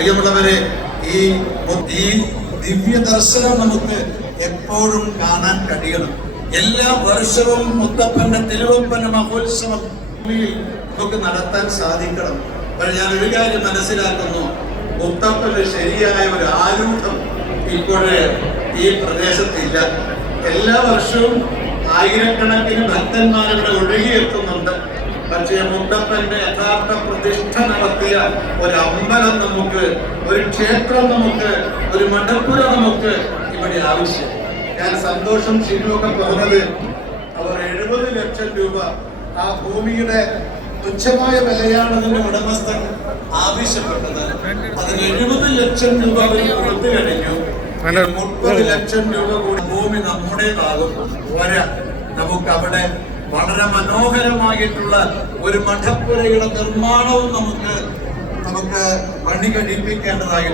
പ്രിയമുള്ളവരെ, ഈ ദിവ്യ ദർശനം നമുക്ക് എപ്പോഴും കാണാൻ കഴിയണം. എല്ലാ വർഷവും മുത്തപ്പന്റെ തിരുവപ്പന മഹോത്സവം നമുക്ക് നടത്താൻ സാധിക്കണം. അപ്പോൾ ഞാൻ ഒരു കാര്യം മനസ്സിലാക്കുന്നു, മുത്തപ്പന് ശരിയായ ഒരു ആരൂഢം ഇപ്പോഴേ ഈ പ്രദേശത്തില്ല. എല്ലാ വർഷവും ആയിരക്കണക്കിന് ഭക്തന്മാരിവിടെ ഒഴുകിയെത്തുന്നുണ്ട്. പക്ഷേ മുത്തപ്പന്റെ യഥാർത്ഥ പ്രതിഷ്ഠ നടത്തിയ ഒരു അമ്പലം നമുക്ക്, ഒരു ക്ഷേത്രം നമുക്ക്, ഒരു മഠപ്പുര നമുക്ക് ഇവിടെ ആവശ്യം. ഞാൻ സന്തോഷം ഷിനുവൊക്കെ പറഞ്ഞത്, അവർ 70 ലക്ഷം രൂപ ആ ഭൂമിയുടെ തുച്ഛമായ വിലയാണ് അതിന്റെ ഉടമസ്ഥൻ ആവശ്യപ്പെട്ടത്. അതിന് 70 ലക്ഷം രൂപ കൊടുത്തു കഴിഞ്ഞു. 30 ലക്ഷം രൂപ കൂടി ഭൂമി നമ്മുടേതാകും. നമുക്ക് അവിടെ വളരെ മനോഹരമായിട്ടുള്ള ഒരു മഠപ്പുരയുടെ നിർമ്മാണവും നമുക്ക് പണി കഴിപ്പിക്കേണ്ടതായി